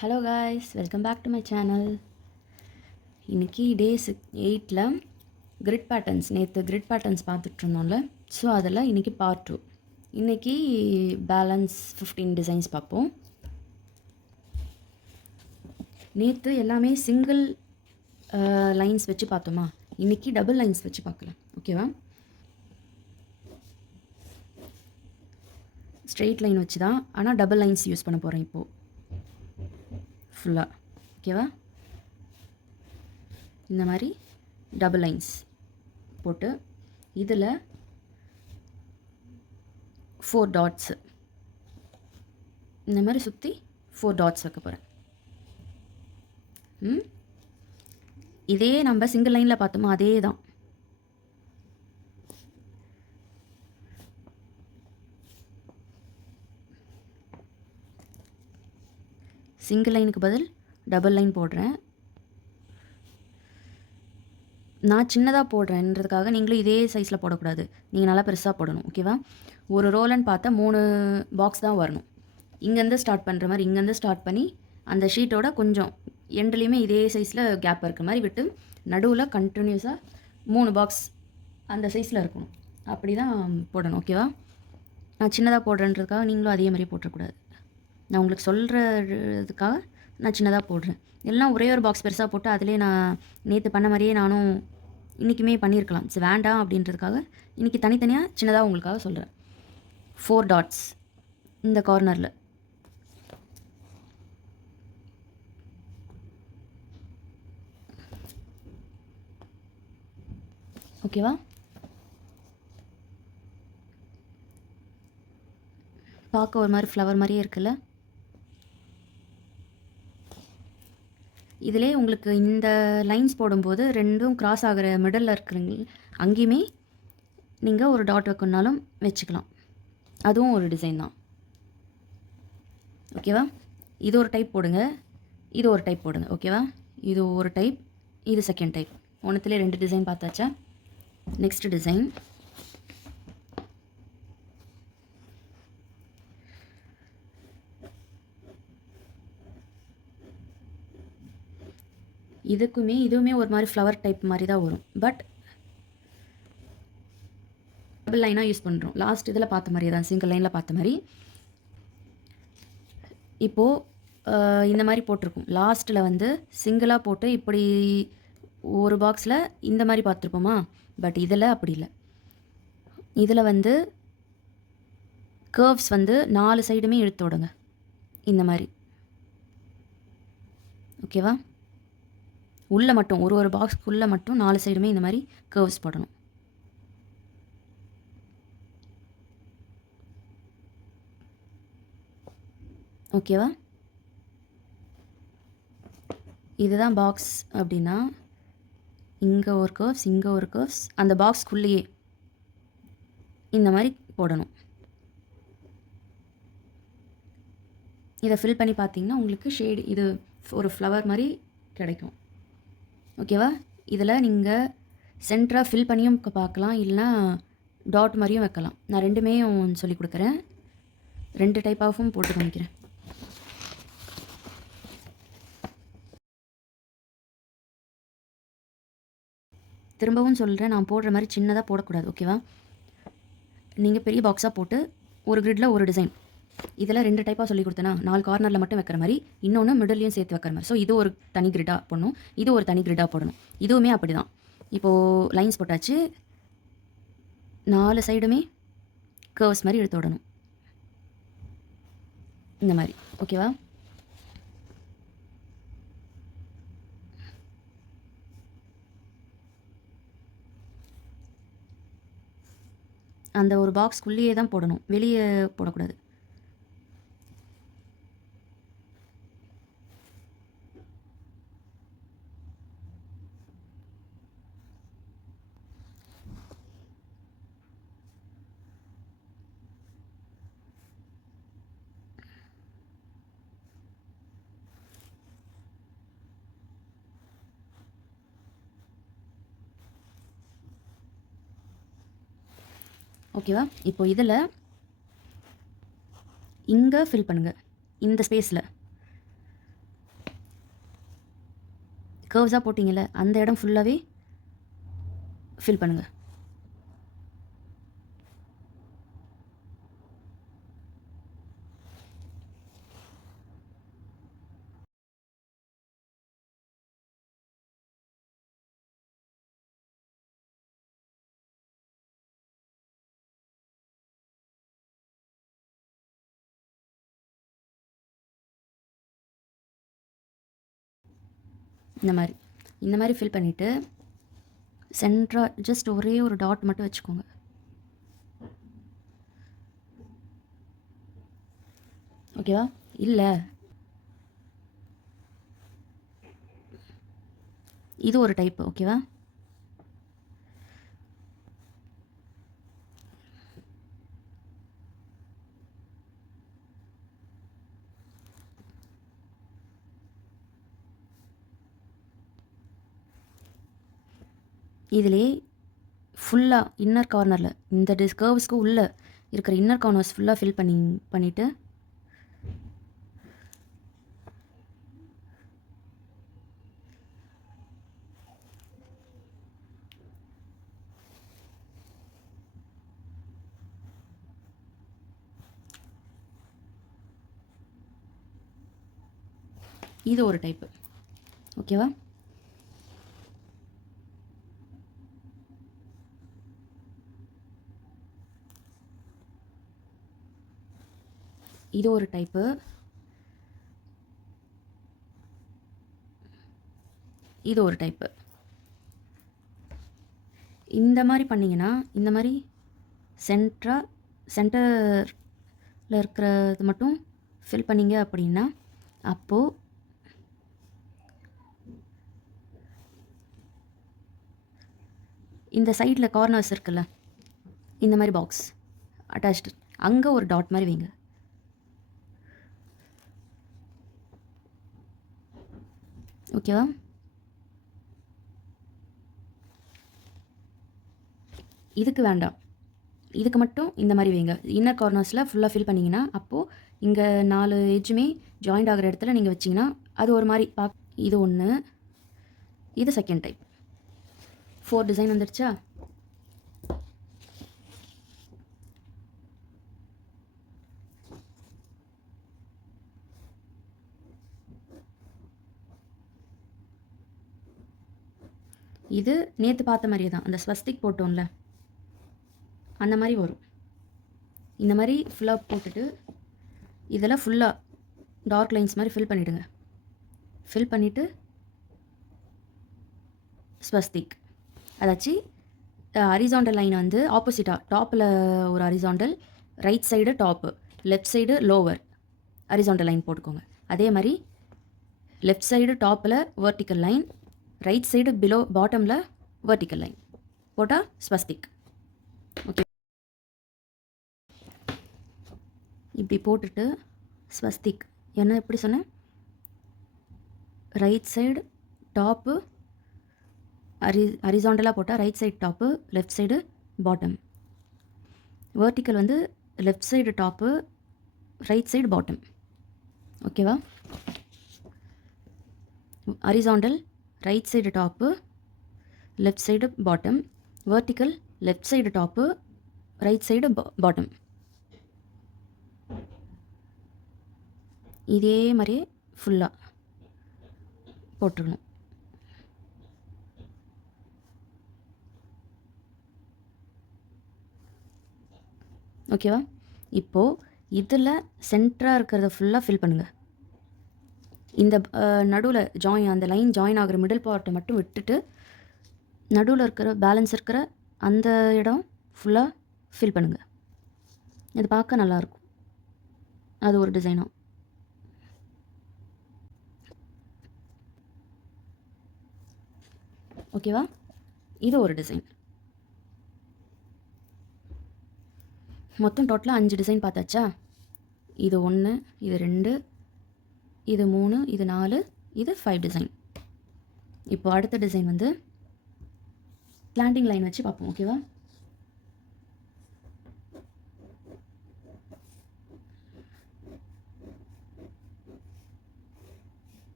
Hello guys, welcome back to my channel. இன்றைக்கி day 8ல் grid patterns, நேற்று grid patterns பார்த்துட்ருந்தோம்ல. ஸோ அதில் இன்றைக்கி பார்ட் 2. இன்றைக்கி பேலன்ஸ் 15 டிசைன்ஸ் பார்ப்போம். நேற்று எல்லாமே சிங்கிள் லைன்ஸ் வச்சு பார்த்தோமா, இன்றைக்கி டபுள் லைன்ஸ் வச்சு பார்க்கலாம். ஓகேவா? ஸ்ட்ரெயிட் லைன் வச்சு தான், ஆனால் டபுள் லைன்ஸ் யூஸ் பண்ண போகிறேன் இப்போது ஃபுல்லாக. ஓகேவா? இந்த மாதிரி டபுள் லைன்ஸ் போட்டு இதில் 4 டாட்ஸு இந்த மாதிரி சுற்றி 4 டாட்ஸ் வைக்க போகிறேன். இதே நம்ம சிங்கிள் லைனில் பார்த்தோமோ அதே தான். சிங்கிள் லைனுக்கு பதில் டபுள் லைன் போடுறேன். நான் சின்னதாக போடுறேன்றதுக்காக நீங்களும் இதே சைஸில் போடக்கூடாது, நீங்கள் நல்லா பெருசாக போடணும். ஓகேவா? ஒரு ரோலன்னு பார்த்தா 3 பாக்ஸ் தான் வரணும். இங்கேருந்து ஸ்டார்ட் பண்ணுற மாதிரி இங்கேருந்து ஸ்டார்ட் பண்ணி அந்த ஷீட்டோட கொஞ்சம் எண்ட்லேயுமே இதே சைஸில் கேப் இருக்கிற மாதிரி விட்டு நடுவில் கண்டினியூஸாக 3 பாக்ஸ் அந்த சைஸில் இருக்கணும். அப்படி தான் போடணும். ஓகேவா? நான் சின்னதாக போடுறேன்றதுக்காக நீங்களும் அதே மாதிரி போட்டுறக்கூடாது. நான் உங்களுக்கு சொல்கிறதுக்காக நான் சின்னதாக போடுறேன். எல்லாம் ஒரே ஒரு பாக்ஸ் பெருசாக போட்டு அதிலே நான் நேற்று பண்ண மாதிரியே நானும் இன்றைக்குமே பண்ணியிருக்கலாம். சரி, வேண்டாம் அப்படின்றதுக்காக இன்றைக்கி தனித்தனியாக சின்னதாக உங்களுக்காக சொல்கிறேன். 4 டாட்ஸ் இந்த கார்னரில். ஓகேவா? பார்க்க ஒரு மாதிரி ஃப்ளவர் மாதிரியே இருக்குல்ல. இதிலே உங்களுக்கு இந்த லைன்ஸ் போடும்போது ரெண்டும் கிராஸ் ஆகிற மிடலில் இருக்கிறவங்க அங்கேயுமே நீங்கள் ஒரு டாட் வைக்கணுனாலும் வச்சுக்கலாம். அதுவும் ஒரு டிசைன் தான். ஓகேவா? இது ஒரு டைப் போடுங்க, இது ஒரு டைப் போடுங்க. ஓகேவா? இது ஒரு டைப், இது செகண்ட் டைப். ஒன்றுத்துலேயே 2 டிசைன் பார்த்தாச்சா? Next design. இதுவுமே ஒரு மாதிரி ஃப்ளவர் டைப் மாதிரி தான் வரும். பட் டபுள் லைனாக யூஸ் பண்ணுறோம். லாஸ்ட் இதில் பார்த்த மாதிரி தான், சிங்கிள் லைனில் பார்த்த மாதிரி. இப்போது இந்த மாதிரி போட்டிருக்கும். லாஸ்ட்டில் வந்து சிங்கிளாக போட்டு இப்படி ஒரு பாக்ஸில் இந்த மாதிரி பார்த்துருப்போமா. பட் இதில் அப்படி இல்லை. இதில் வந்து கர்வ்ஸ் வந்து 4 சைடுமே இழுத்து விடுங்க இந்த மாதிரி. ஓகேவா? உள்ளே மட்டும் ஒரு பாக்ஸ்க்குள்ளே மட்டும் 4 சைடுமே இந்த மாதிரி கர்வ்ஸ் போடணும். ஓகேவா? இதுதான் பாக்ஸ் அப்படின்னா இங்கே ஒரு கர்வ்ஸ், இங்கே ஒரு கர்வ்ஸ், அந்த பாக்ஸ்க்குள்ளேயே இந்த மாதிரி போடணும். இதை ஃபில் பண்ணி பார்த்தீங்கன்னா உங்களுக்கு ஷேடு இது ஒரு ஃப்ளவர் மாதிரி கிடைக்கும். ஓகேவா? இதில் நீங்கள் சென்டராக ஃபில் பண்ணியும் பார்க்கலாம், இல்லைனா டாட் மாதிரியும் வைக்கலாம். நான் ரெண்டுமே சொல்லி கொடுக்குறேன். 2 டைப் ஆஃபும் போட்டு காமிக்கிறேன். திரும்பவும் சொல்கிறேன், நான் போடுற மாதிரி சின்னதாக போடக்கூடாது. ஓகேவா? நீங்கள் பெரிய பாக்ஸாக போட்டு ஒரு கிரிட்டில் ஒரு டிசைன். இதில் 2 டைப்பாக சொல்லி கொடுத்தேன்னா 4 கார்னரில் மட்டும் வைக்கிற மாதிரி, இன்னொன்று மிடில்லையும் சேர்த்து வைக்கிற மாதிரி. ஸோ இது ஒரு தனி கிரிட்டாக போடணும், இது ஒரு தனி கிரிட்டாக போடணும். இதுவுமே அப்படி தான். இப்போது லைன்ஸ் போட்டாச்சு, 4 சைடுமே கர்வ்ஸ் மாதிரி எடுத்து விடணும் இந்த மாதிரி. ஓகேவா? அந்த ஒரு பாக்ஸ்க்குள்ளேயே தான் போடணும், வெளியே போடக்கூடாது. ஓகேவா? இப்போ இதில் இங்கே ஃபில் பண்ணுங்கள், இந்த ஸ்பேஸில் கர்வ்ஸாக போட்டிங்கல்ல அந்த இடம் ஃபுல்லாகவே ஃபில் பண்ணுங்கள். இந்த மாதிரி ஃபில் பண்ணிவிட்டு சென்டராக ஜஸ்ட் ஒரே ஒரு டாட் மட்டும் வச்சுக்கோங்க. ஓகேவா? இல்லை, இது ஒரு டைப்பு. ஓகேவா? இதிலே ஃபுல்லாக இன்னர் கார்னரில் இந்த கர்வ்ஸ்க்கு உள்ளே இருக்கிற இன்னர் கார்னர்ஸ் ஃபுல்லாக ஃபில் பண்ணிவிட்டு இது ஒரு டைப்பு. ஓகேவா? இது ஒரு டைப்பு. இது ஒரு டைப்பு. இந்த மாதிரி பண்ணிங்கன்னா இந்த மாதிரி சென்டரில் இருக்கிறது மட்டும் ஃபில் பண்ணிங்க அப்படின்னா அப்போது இந்த சைடில் கார்னர்ஸ் இருக்குல்ல, இந்த மாதிரி பாக்ஸ் அட்டாச்டு, அங்கே ஒரு டாட் மாதிரி வைங்க. ஓகேவா? இதுக்கு வேண்டாம், இதுக்கு மட்டும் இந்த மாதிரி வைங்க. இன்னர் கார்னர்ஸில் ஃபுல்லாக ஃபில் பண்ணிங்கன்னா அப்போது இங்கே 4 எட்ஜுமே ஜாயிண்ட் ஆகிற இடத்துல நீங்கள் வச்சிங்கன்னா அது ஒரு மாதிரி இது ஒன்று, இது செகண்ட் டைப். 4 டிசைன் வந்துடுச்சா? இது நேற்று பார்த்த மாதிரியே தான், அந்த ஸ்வஸ்திக் போட்டோம்ல அந்த மாதிரி வரும். இந்த மாதிரி ஃபுல்லாக போட்டுட்டு இதெல்லாம் ஃபுல்லாக டார்க் லைன்ஸ் மாதிரி ஃபில் பண்ணிவிடுங்க. ஃபில் பண்ணிவிட்டு ஸ்வஸ்திக் அதாச்சு ஹரிசாண்டல் லைன் வந்து ஆப்போசிட்டாக டாப்பில் ஒரு horizontal, right side top, left side lower horizontal line போட்டுக்கோங்க. அதே மாதிரி லெஃப்ட் சைடு டாப்பில் vertical line, right side below பாட்டமில் வெர்டிக்கல் லைன் போட்டால் ஸ்வஸ்திக். ஓகே, இப்படி போட்டுட்டு ஸ்வஸ்திக் என்ன எப்படி சொன்னேன்? ரைட் சைடு டாப்பு ஹரிசாண்டலாக போட்டால் right side top, left side bottom. Vertical வந்து left side top, right side bottom. ஓகேவா? Horizontal right side top, left side bottom. Vertical left side top, right side bottom. இதே மாதிரியே ஃபுல்லாக போட்டுருணும். ஓகேவா? இப்போது இதில் சென்டராக இருக்கிறத ஃபுல்லாக ஃபில் பண்ணுங்கள். இந்த நடுவில் அந்த லைன் ஜாயின் ஆகிற மிடில் பார்ட்டை மட்டும் விட்டுட்டு நடுவில் இருக்கிற பேலன்ஸ் இருக்கிற அந்த இடம் ஃபுல்லாக ஃபில் பண்ணுங்கள். இது பார்க்க நல்லாயிருக்கும். அது ஒரு டிசைனாக. ஓகேவா? இது ஒரு டிசைன். மொத்தம் டோட்டலாக 5 டிசைன் பார்த்தாச்சா? இது 1, இது 2, இது 3, இது 4, இது 5 டிசைன். இப்போ அடுத்த டிசைன் வந்து ஸ்லாண்டிங் லைன் வச்சு பார்ப்போம். ஓகேவா?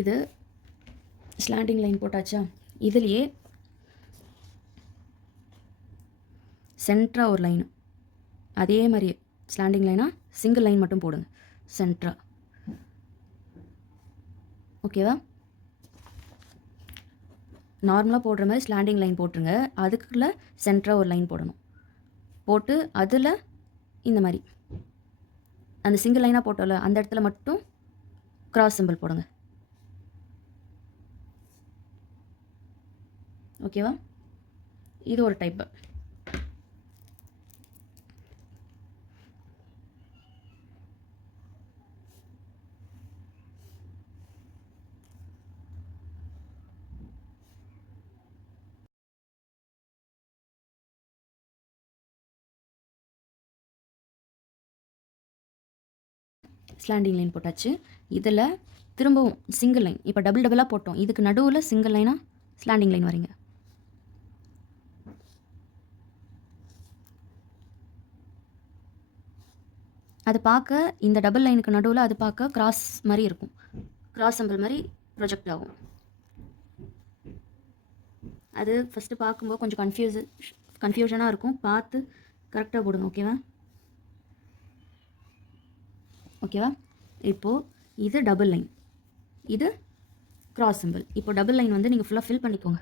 இது ஸ்லாண்டிங் லைன் போட்டாச்சா, இதுலேயே சென்ட்ரா ஒரு லைன், அதே மாதிரி ஸ்லாண்டிங் லைனாக சிங்கிள் லைன் மட்டும் போடுங்க சென்ட்ரா. ஓகேவா? நார்மலாக போடுற மாதிரி ஸ்லாண்டிங் லைன் போட்டுருங்க. அதுக்குள்ளே சென்டராக ஒரு லைன் போடணும். போட்டு அதில் இந்த மாதிரி அந்த சிங்கிள் லைனாக போட்டோம்ல அந்த இடத்துல மட்டும் கிராஸ் சிம்பிள் போடுங்க. ஓகேவா? இது ஒரு டைப்பு. ஸ்லாண்டிங் லைன் போட்டாச்சு. இதில் திரும்பவும் சிங்கிள் லைன், இப்போ டபுள் டபுளாக போட்டோம், இதுக்கு நடுவில் சிங்கிள் லைனாக ஸ்லாண்டிங் லைன் வரீங்க. அது பார்க்க இந்த டபுள் லைனுக்கு நடுவில் அது பார்க்க கிராஸ் மாதிரி இருக்கும், கிராஸ் சிம்பிள் மாதிரி ப்ரொஜெக்ட் ஆகும். அது ஃபஸ்ட்டு பார்க்கும்போது கொஞ்சம் கன்ஃபியூஷனாக இருக்கும், பார்த்து கரெக்டாக போடுங்க. ஓகேவா? இப்போது இது டபுள் லைன், இது கிராஸ் சிம்பிள். இப்போ டபுள் லைன் வந்து நீங்கள் ஃபுல்லாக ஃபில் பண்ணிக்கோங்க.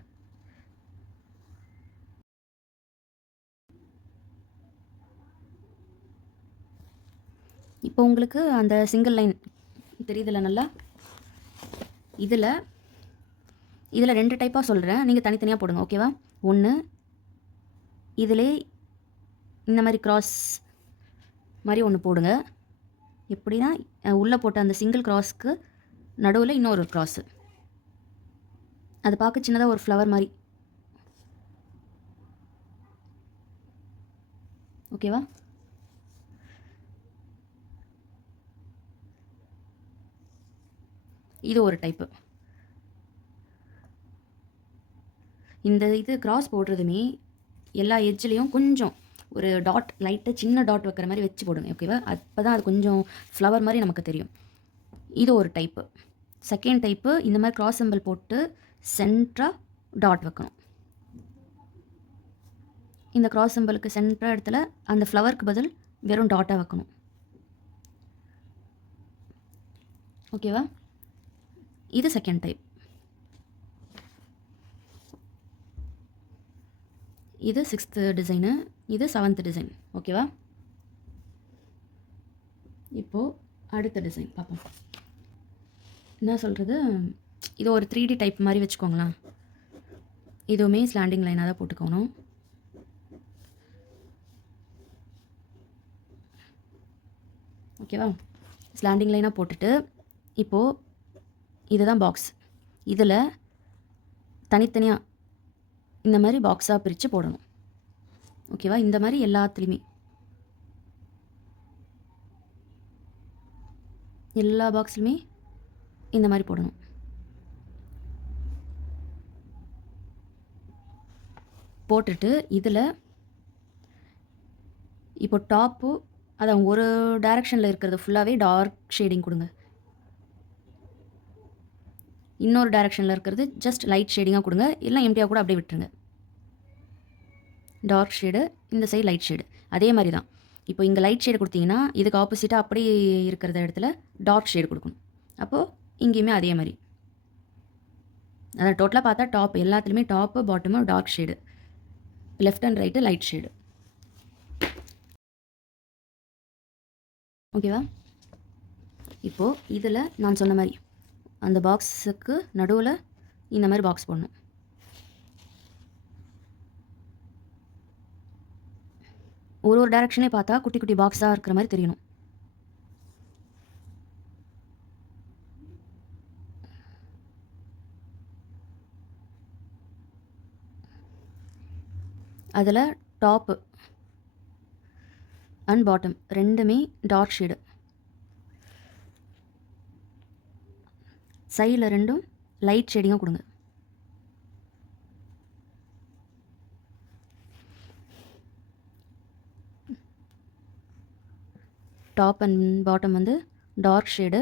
இப்போ உங்களுக்கு அந்த சிங்கிள் லைன் தெரியுதுல்ல நல்லா? இதில் 2 டைப்பாக சொல்கிறேன், நீங்கள் தனித்தனியாக போடுங்க. ஓகேவா? ஒன்று இதிலே இந்த மாதிரி கிராஸ் மாதிரி ஒன்று போடுங்க. எப்படின்னா உள்ளே போட்ட அந்த சிங்கிள் கிராஸ்க்கு நடுவில் இன்னொரு கிராஸு, அது பார்க்க சின்னதாக ஒரு ஃப்ளவர் மாதிரி. ஓகேவா? இது ஒரு டைப்பு. இந்த இது கிராஸ் போடுறதுமே எல்லா எட்ஜ்லேயும் கொஞ்சம் ஒரு டாட், லைட்டாக சின்ன டாட் வைக்கிற மாதிரி வச்சு போடுங்க. ஓகேவா? அப்போ தான் அது கொஞ்சம் ஃப்ளவர் மாதிரி நமக்கு தெரியும். இது ஒரு டைப்பு. செகண்ட் டைப்பு, இந்த மாதிரி கிராஸ் சிம்பிள் போட்டு சென்டராக டாட் வைக்கணும். இந்த கிராஸ் சிம்பிளுக்கு சென்டராக இடத்துல அந்த ஃப்ளவருக்கு பதில் வெறும் டாட்டாக வைக்கணும். ஓகேவா? இது செகண்ட் டைப். இது 6th டிசைனு, இது 7th டிசைன். ஓகேவா? இப்போது அடுத்த டிசைன் பார்ப்போம். என்ன சொல்கிறது, இது ஒரு 3D டைப் மாதிரி வச்சுக்கோங்களேன். இதுவுமே ஸ்லாண்டிங் லைனாக தான் போட்டுக்கணும். ஓகேவா? ஸ்லாண்டிங் லைனாக போட்டுட்டு இப்போது இதுதான் பாக்ஸ், இதில் தனித்தனியாக இந்த மாதிரி பாக்ஸாக பிரித்து போடணும். ஓகேவா? இந்த மாதிரி எல்லாத்துலேயுமே எல்லா பாக்ஸ்லையுமே இந்த மாதிரி போடணும். போட்டுட்டு இதில் இப்போ டாப்பு அதான் ஒரு டைரக்ஷனில் இருக்கிறது ஃபுல்லாகவே டார்க் ஷேடிங் கொடுங்க. இன்னொரு டைரக்ஷனில் இருக்கிறது ஜஸ்ட் லைட் ஷேடிங்காக கொடுங்க, இல்லை எம்டியாக கூட அப்படியே விட்டுருங்க. டார்க் ஷேடு, இந்த சைடு லைட் ஷேடு. அதே மாதிரி தான். இப்போ இங்கே லைட் ஷேடு கொடுத்தீங்கன்னா இதுக்கு ஆப்போசிட்டாக அப்படி இருக்கிற இடத்துல டார்க் ஷேடு கொடுக்கணும். அப்போது இங்கேயுமே அதே மாதிரி. அதான் டோட்டலாக பார்த்தா டாப் எல்லாத்துலேயுமே top bottom dark shade, left and right light shade. ஓகேவா? இப்போது இதில் நான் சொன்ன மாதிரி அந்த பாக்ஸுக்கு நடுவில் இந்த மாதிரி பாக்ஸ் போடணும். ஒரு டைரக்ஷனே பார்த்தா குட்டி குட்டி பாக்ஸாக இருக்கிற மாதிரி தெரியணும். அதில் டாப்பு அண்ட் பாட்டம் ரெண்டுமே டார்க் ஷேடு, சைடில் ரெண்டும் லைட் ஷேடிங்காக கொடுங்க. டாப் அண்ட் பாட்டம் வந்து dark shade,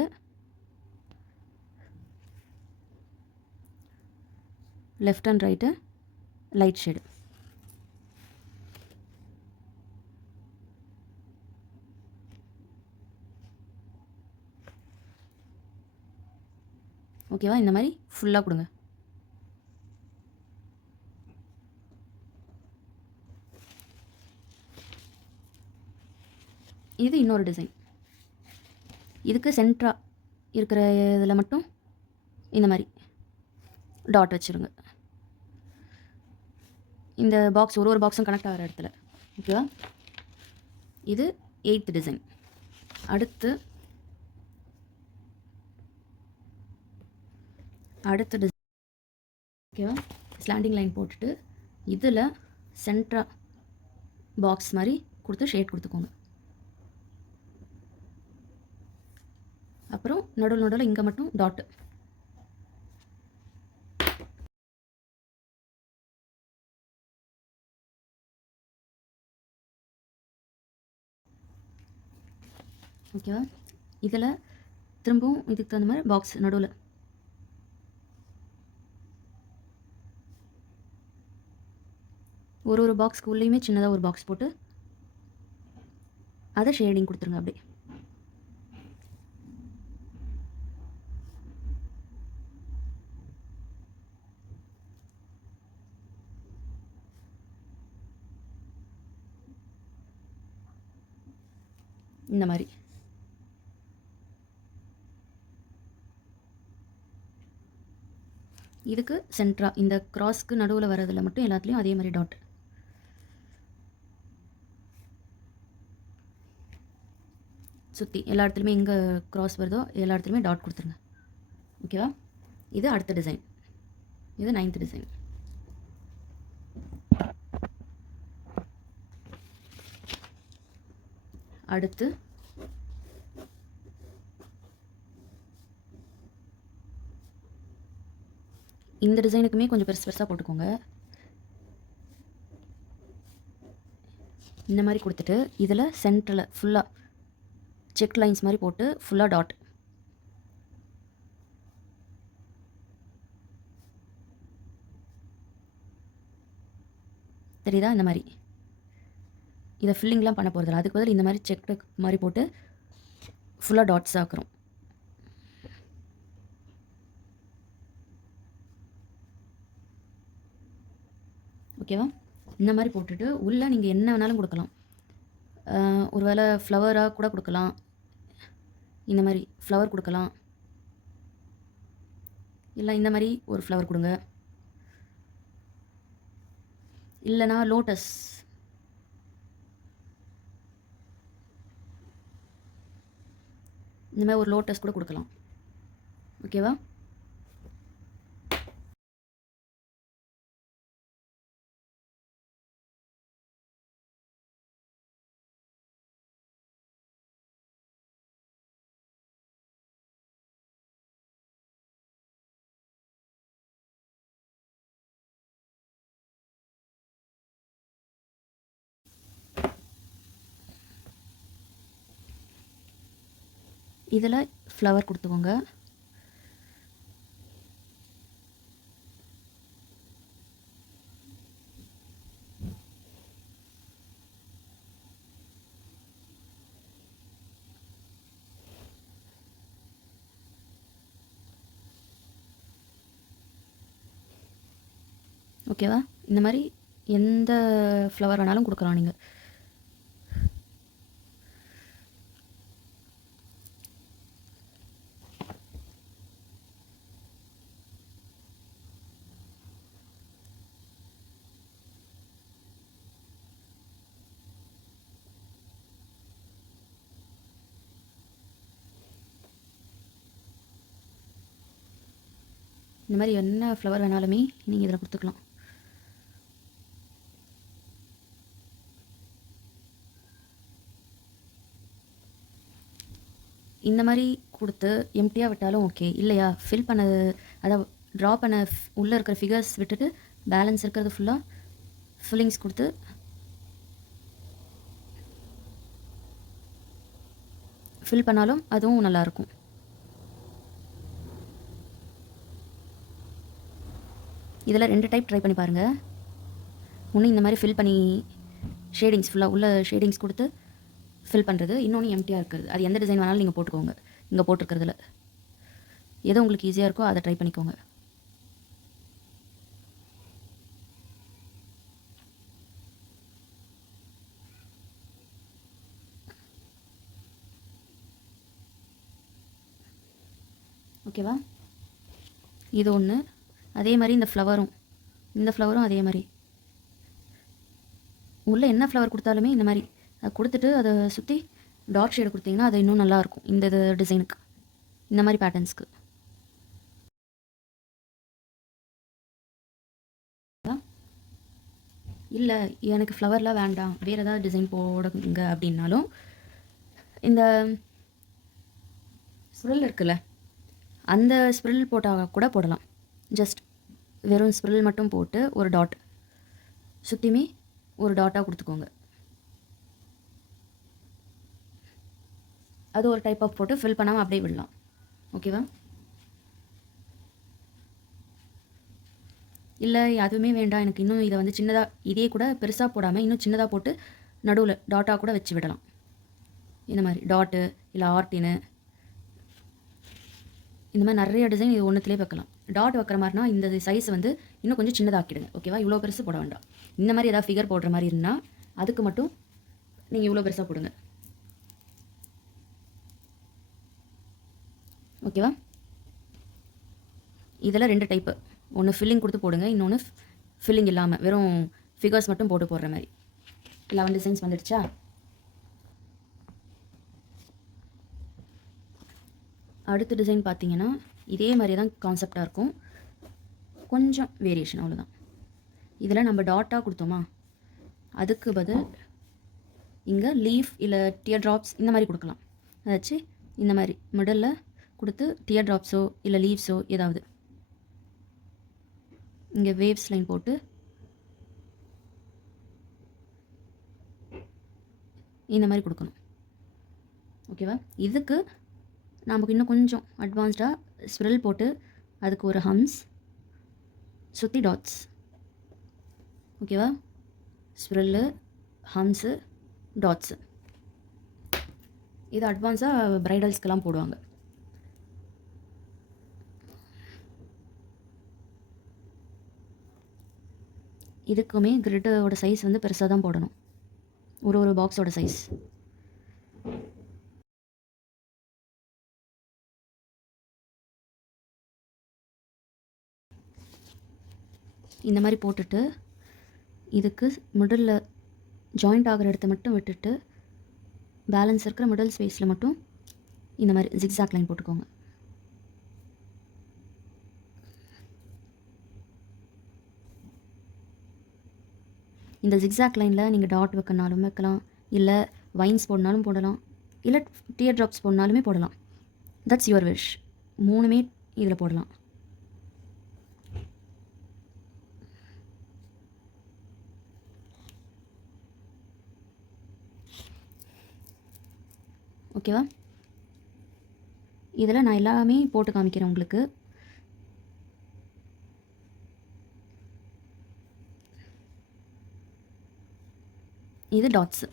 left and right light shade. ஓகேவா? இந்த மாதிரி ஃபுல்லாக கொடுங்க. இது இன்னொரு டிசைன். இதுக்கு சென்ட்ரா இருக்கிற இதில் மட்டும் இந்த மாதிரி டாட் வச்சுருங்க. இந்த பாக்ஸ் ஒரு பாக்ஸும் கனெக்ட் ஆகிற இடத்துல. ஓகேவா? இது 8th டிசைன். அடுத்து டிசைன். ஓகேவா? ஸ்லாண்டிங் லைன் போட்டுட்டு இதில் சென்ட்ரா பாக்ஸ் மாதிரி கொடுத்து ஷேட் கொடுத்துக்கோங்க. அப்புறம் நடுவில் இங்கே மட்டும் டாட்டு. ஓகேவா? இதில் திரும்பவும் இதுக்கு தகுந்த மாதிரி பாக்ஸ் நடுவில். ஒரு பாக்ஸ்க்கு உள்ளேயுமே சின்னதாக ஒரு பாக்ஸ் போட்டு அதை ஷேடிங் கொடுத்துருங்க. அப்படியே இந்த மாதிரி. இதுக்கு சென்ட்ரா இந்த கிராஸ்க்கு நடுவில் வரதில் மட்டும் எல்லாத்துலேயும் அதே மாதிரி டாட். சுற்றி எல்லா இடத்துலையுமே எங்கே க்ராஸ் வருதோ எல்லா இடத்துலையுமே டாட் கொடுத்துருங்க. ஓகேவா? இது அடுத்த டிசைன். இது 9th டிசைன். அடுத்து இந்த டிசைனுக்குமே கொஞ்சம் பெருசாக போட்டுக்கோங்க. இந்த மாதிரி கொடுத்துட்டு இதில் சென்டரில் ஃபுல்லாக செக் லைன்ஸ் மாதிரி போட்டு ஃபுல்லாக டாட். தெரியுதா? இந்த மாதிரி இதை ஃபில்லிங்லாம் பண்ண போகிறதில்ல. அதுக்கு பதில் இந்த மாதிரி செக் மாதிரி போட்டு ஃபுல்லாக டாட்ஸ் ஆக்குறோம். ஓகேவா? இந்த மாதிரி போட்டுட்டு உள்ளே நீங்கள் என்ன வேணாலும் கொடுக்கலாம். ஒரு வேளை ஃப்ளவராக கூட கொடுக்கலாம். இந்த மாதிரி ஃப்ளவர் கொடுக்கலாம். இல்லை இந்த மாதிரி ஒரு ஃப்ளவர் கொடுங்க. இல்லைனா லோட்டஸ். இந்த மாதிரி ஒரு லோட்டஸ் கூட கொடுக்கலாம். ஓகேவா? இதில் ஃப்ளவர் கொடுத்துக்கோங்க. ஓகேவா? இந்த மாதிரி எந்த ஃப்ளவர் வேணாலும் கொடுக்கலாம் நீங்கள். இந்த மாதிரி என்ன ஃப்ளவர் வேணாலுமே நீங்கள் இதில் கொடுத்துக்கலாம். இந்த மாதிரி கொடுத்து எம்டியாக விட்டாலும் ஓகே. இல்லையா, ஃபில் பண்ண அதை ட்ரா பண்ண உள்ளே இருக்கிற ஃபிகர்ஸ் விட்டுட்டு பேலன்ஸ் இருக்கிறது ஃபுல்லாக ஃபில்லிங்ஸ் கொடுத்து ஃபில் பண்ணாலும் அதுவும் நல்லாயிருக்கும். இதில் 2 டைப் ட்ரை பண்ணி பாருங்கள். ஒன்று இந்த மாதிரி ஃபில் பண்ணி ஷேடிங்ஸ் ஃபுல்லாக உள்ள ஷேடிங்ஸ் கொடுத்து ஃபில் பண்ணுறது, இன்னொன்று எம்டியாக இருக்கிறது. அது எந்த டிசைன் வேணாலும் நீங்கள் போட்டுக்கோங்க. இங்கே போட்டிருக்கிறதுல எது உங்களுக்கு ஈஸியாக இருக்கோ அதை ட்ரை பண்ணிக்கோங்க. ஓகேவா? இது ஒன்று. அதே மாதிரி இந்த ஃப்ளவரும் அதே மாதிரி உள்ளே என்ன ஃப்ளவர் கொடுத்தாலுமே இந்த மாதிரி அதை கொடுத்துட்டு அதை சுற்றி டார்க் ஷேடு கொடுத்தீங்கன்னா அது இன்னும் நல்லாயிருக்கும். இந்த டிசைனுக்கு இந்த மாதிரி பேட்டர்ன்ஸ்க்கு. இல்லை எனக்கு ஃப்ளவர்லாம் வேண்டாம், வேறு ஏதாவது டிசைன் போடுங்க அப்படின்னாலும் இந்த ஸ்ப்ரில் இருக்குல்ல, அந்த ஸ்ப்ரில் போட்டால் கூட போடலாம். ஜஸ்ட் வெறும் ஸ்ப்ரில் மட்டும் போட்டு ஒரு டாட் சுற்றியுமே ஒரு டாட்டாக கொடுத்துக்கோங்க. அது ஒரு டைப் ஆஃப் போட்டு ஃபில் பண்ணாமல் அப்படியே விடலாம். ஓகேவா? இல்லை அதுவுமே வேண்டாம் எனக்கு, இன்னும் இதை வந்து சின்னதாக இதே கூட பெருசாக போடாமல் இன்னும் சின்னதாக போட்டு நடுவில் டாட்டாக கூட வச்சு விடலாம். இந்த மாதிரி டாட்டு இல்லை ஆர்டின்னு இந்த மாதிரி நிறைய டிசைன் இது ஒன்றுத்துலேயே வைக்கலாம். டாட் வைக்கிற மாதிரினா இந்த சைஸ் வந்து இன்னும் கொஞ்சம் சின்னதாக்கிடுங்க. ஓகேவா? இவ்வளோ பெருசு போட வேண்டாம். இந்த மாதிரி ஏதாவது ஃபிகர் போடுற மாதிரி இருந்தால் அதுக்கு மட்டும் நீங்கள் இவ்வளோ பெருசாக போடுங்க. ஓகேவா? இதில் 2 டைப்பு. ஒன்று ஃபில்லிங் கொடுத்து போடுங்க, இன்னொன்று ஃபில்லிங் இல்லாமல் வெறும் ஃபிகர்ஸ் மட்டும் போட்டு போடுற மாதிரி. 11 டிசைன்ஸ் வந்துடுச்சா? அடுத்த டிசைன் பார்த்தீங்கன்னா இதே மாதிரி தான் கான்செப்டாக இருக்கும், கொஞ்சம் வேரியேஷன் அவ்வளோதான். இதில் நம்ம டாட்டாக கொடுத்தோமா, அதுக்கு பதில் இங்கே லீஃப் இல்லை டியர் ட்ராப்ஸ் இந்த மாதிரி கொடுக்கலாம். அதாச்சு இந்த மாதிரி மிடலில் கொடுத்து டியர் ட்ராப்ஸோ இல்லை லீவ்ஸோ ஏதாவது இங்கே வேவ்ஸ் லைன் போட்டு இந்த மாதிரி கொடுக்கணும். ஓகேவா? இதுக்கு நமக்கு இன்னும் கொஞ்சம் அட்வான்ஸ்டாக ஸ்ப்ரில் போட்டு அதுக்கு ஒரு ஹம்ஸ் சுற்றி டாட்ஸ். ஓகேவா? ஸ்ப்ரில்லு, ஹம்ஸு, டாட்ஸு. இது அட்வான்ஸாக ப்ரைடல்ஸ்க்கெல்லாம் போடுவாங்க. இதுக்குமே கிரிட்டோட சைஸ் வந்து பெருசாக தான் போடணும், ஒரு பாக்ஸோட சைஸ். இந்த மாதிரி போட்டுட்டு இதுக்கு மிடில் ஜாயிண்ட் ஆகிற இடத்த மட்டும் விட்டுட்டு பேலன்ஸ் இருக்கிற மிடில் ஸ்பேஸில் மட்டும் இந்த மாதிரி ஜிக்ஸாக் லைன் போட்டுக்கோங்க. இந்த ஜிக்ஸாக் லைனில் நீங்கள் டாட் வைக்கனாலும் வைக்கலாம், இல்லை வைன்ஸ் போடனாலும் போடலாம், இல்லை டியர் ட்ராப்ஸ் போடனாலுமே போடலாம். That's your wish. 3மே இதில் போடலாம். ஓகேவா? இதில் நான் எல்லாமே போட்டு காமிக்கிறேன் உங்களுக்கு. இது டாட்ஸு,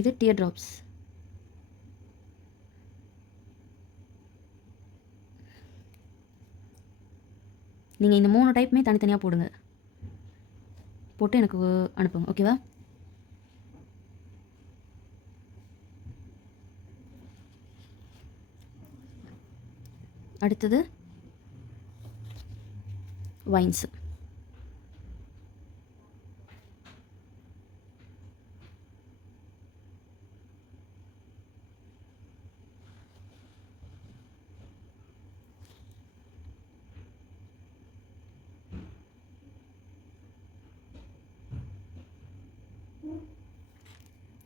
இது டியர் ட்ராப்ஸ். நீங்கள் இந்த 3 டைப்புமே தனித்தனியாக போடுங்க, போட்டு எனக்கு அனுப்புங்க. ஓகேவா? அடுத்தது வைன்ஸு.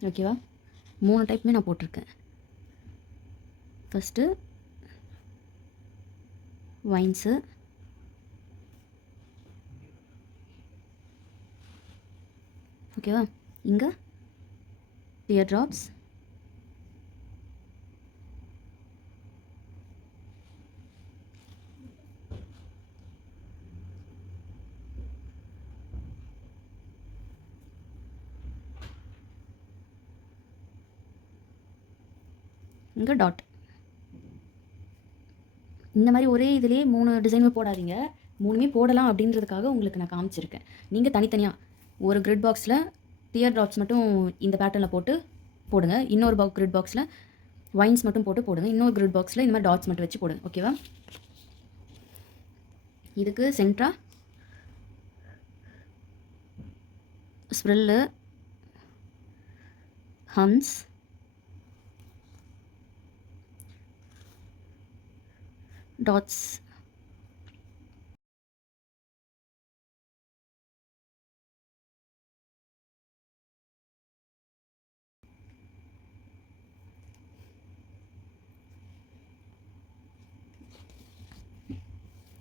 ஓகேவா? 3 டைப்புமே நான் போட்டிருக்கேன். ஃபஸ்ட்டு வைன்ஸு, ஓகேவா? இங்கே டியர் ட்ராப்ஸ், இங்கே டாட். இந்த மாதிரி ஒரே இதிலே 3 டிசைனுமே போடாதீங்க. 3மே போடலாம் அப்படின்றதுக்காக உங்களுக்கு நான் காமிச்சிருக்கேன். நீங்கள் தனித்தனியாக ஒரு கிரிட் பாக்ஸில் டியர் ட்ராப்ஸ் மட்டும் இந்த பேட்டர்னில் போட்டு போடுங்க. இன்னொரு கிரிட் பாக்ஸில் வைன்ஸ் மட்டும் போட்டு போடுங்க. இன்னொரு கிரிட் பாக்ஸில் இந்த மாதிரி டாட்ஸ் மட்டும் வச்சு போடுங்க. ஓகேவா? இதுக்கு சென்ட்ரா ஸ்ப்ரில்லு, ஹம்ஸ், டாட்ஸ்.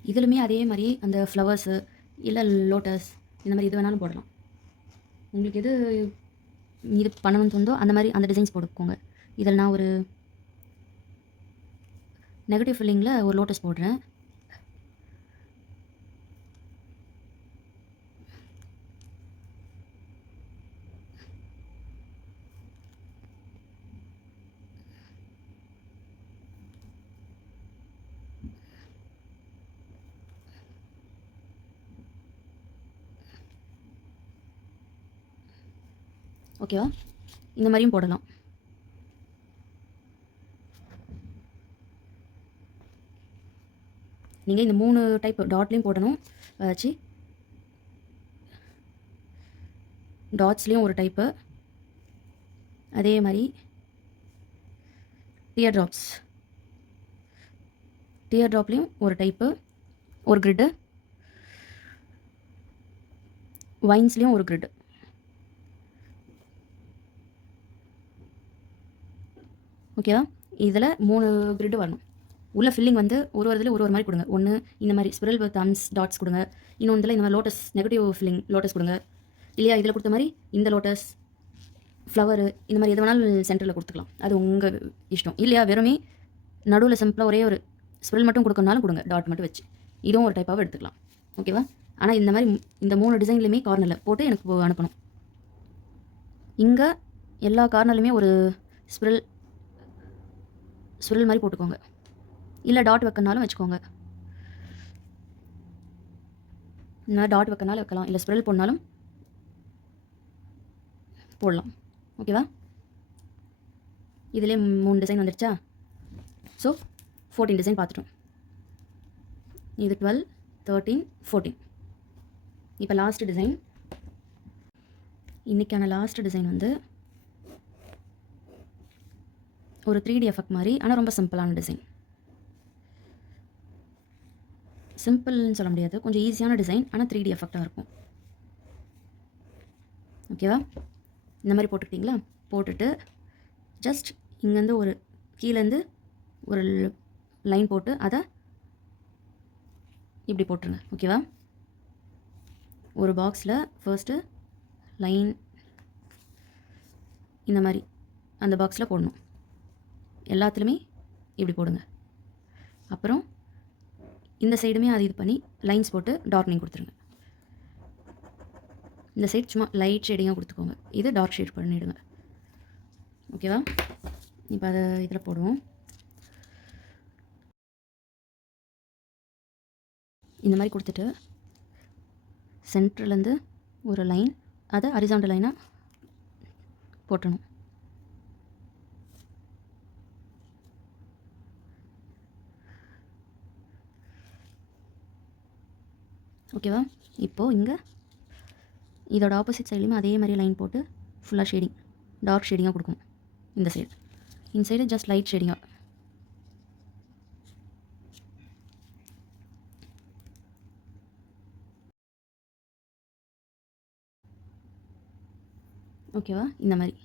இதுலுமே அதே மாதிரி அந்த ஃப்ளவர்ஸு இல்லை லோட்டஸ் இந்த மாதிரி எது வேணாலும் போடலாம். உங்களுக்கு எது இது பண்ணணும்னு தோணுதோ அந்த மாதிரி அந்த டிசைன்ஸ் போட்டுக்கோங்க. இதில் நான் ஒரு நெகட்டிவ் ஃபில்லிங்கில் ஒரு லோட்டஸ் போடுறேன். ஓகேவா? இந்த மாதிரியும் போடலாம். நீங்கள் இந்த 3 டைப் டாட்லேயும் போடணும். வச்சு டாட்ஸ்லேயும் ஒரு டைப்பு, அதே மாதிரி டியர் ட்ராப்லேயும் ஒரு டைப்பு, ஒரு கிரிட்டு, வைன்ஸ்லேயும் ஒரு கிரிட்டு. ஓகேவா? இதில் 3 கிரிட்டு வரணும். உள்ள ஃபில்லிங் வந்து ஒரு இதில் ஒரு மாதிரி கொடுங்க. ஒன்று இந்த மாதிரி ஸ்பிரல் வித் தம்ஸ் டாட்ஸ் கொடுங்க. இன்னொன்றில் இந்த மாதிரி லோட்டஸ் நெகட்டிவ் ஃபில்லிங் லோட்டஸ் கொடுங்க. இல்லையா இதில் கொடுத்த மாதிரி இந்த லோட்டஸ் ஃப்ளவரு இந்த மாதிரி எது வேணாலும் சென்டரில் கொடுத்துக்கலாம். அது உங்கள் இஷ்டம். இல்லையா வெறுமே நடுவில் சிம்பிளாக ஒரே ஒரு ஸ்பிரல் மட்டும் கொடுக்கறனாலும் கொடுங்க, டாட் மட்டும் வச்சு. இதுவும் ஒரு டைப்பாகவே எடுத்துக்கலாம். ஓகேவா? ஆனால் இந்த மாதிரி இந்த 3 டிசைன்லையுமே கார்னரில் போட்டு எனக்கு அனுப்பணும். இங்கே எல்லா கார்னர்லையுமே ஒரு ஸ்பிரல் மாதிரி போட்டுக்கோங்க. இல்லை டாட் வைக்கனாலும் வச்சுக்கோங்க. இந்த டாட் வைக்கனாலும் வைக்கலாம், இல்லை ஸ்ப்ரெல் போடனாலும் போடலாம். ஓகேவா? இதிலே 3 டிசைன் வந்துடுச்சா? ஸோ 14 டிசைன் பார்த்துட்டோம். இது 12, 13, 14. இப்போ லாஸ்ட் டிசைன். இன்றைக்கான லாஸ்ட் டிசைன் வந்து ஒரு 3D எஃபெக்ட் மாதிரி, ஆனால் ரொம்ப சிம்பிளான டிசைன். சிம்பிள்னு சொல்ல முடியாது, கொஞ்சம் ஈஸியான டிசைன், ஆனால் 3D எஃபெக்டாக இருக்கும். ஓகேவா? இந்த மாதிரி போட்டுக்கிட்டிங்களா? போட்டுட்டு ஜஸ்ட் இங்கேருந்து ஒரு கீழேருந்து ஒரு லைன் போட்டு அதை இப்படி போட்டுருங்க. ஓகேவா? ஒரு பாக்ஸில் ஃபர்ஸ்ட்டு லைன் இந்த மாதிரி அந்த பாக்ஸில் போடணும். எல்லாத்துலேயுமே இப்படி போடுங்க. அப்புறம் இந்த சைடுமே அது இது பண்ணி லைன்ஸ் போட்டு டார்க்னிங் கொடுத்துருங்க. இந்த சைடு சும்மா லைட் ஷேடிங்காக கொடுத்துக்கோங்க. இது டார்க் ஷேட் பண்ணிவிடுங்க. ஓகேவா? இப்போ அதை இதில் போடுவோம். இந்த மாதிரி கொடுத்துட்டு சென்டர்லேருந்து ஒரு லைன், அதை ஹரிசாண்டல் லைனாக போட்டணும். ஓகேவா? இப்போது இங்கே இதோட ஆப்போசிட் சைட்லேயுமே அதே மாதிரி லைன் போட்டு ஃபுல்லாக ஷேடிங் டார்க் ஷேடிங்காக கொடுக்கணும். இந்த சைடு ஜஸ்ட் லைட் ஷேடிங்காக. ஓகேவா? இந்த மாதிரி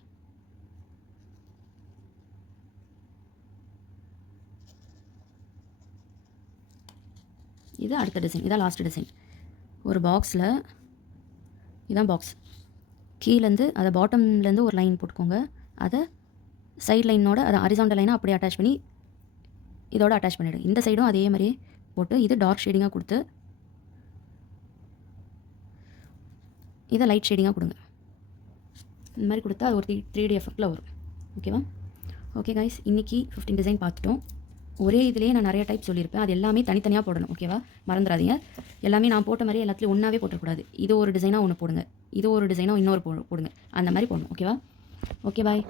இது அடுத்த டிசைன். இதான் லாஸ்ட் டிசைன். ஒரு பாக்ஸில் இதான் பாக்ஸ், கீழேருந்து அதை பாட்டம்லேருந்து ஒரு லைன் போட்டுக்கோங்க. அதை சைட் லைனோட அதை ஹரிசாண்டல் லைனாக அப்படியே அட்டாச் பண்ணி இதோட அட்டாச் பண்ணிவிடுங்க. இந்த சைடும் அதே மாதிரியே போட்டு இது டார்க் ஷேடிங்காக கொடுத்து இதை லைட் ஷேடிங்காக கொடுங்க. இந்த மாதிரி கொடுத்தா அது ஒரு 3D எஃபெக்டில் வரும். ஓகேவா? ஓகே கைஸ், இன்றைக்கி 15 டிசைன் பார்த்துட்டோம். ஒரே இதுலேயே நான் நிறைய டைப் சொல்லியிருப்பேன். அது எல்லாமே தனித்தனியாக போடணும். ஓகேவா? மறந்துடாதீங்க. எல்லாமே நான் போட்ட மாதிரி எல்லாத்துலேயும் ஒன்றாவே போட்டக்கூடாது. இது ஒரு டிசைனாக ஒன்று போடுங்க, இது ஒரு டிசைனாக இன்னொரு போடுங்க. அந்த மாதிரி போடணும். ஓகேவா? Okay bye.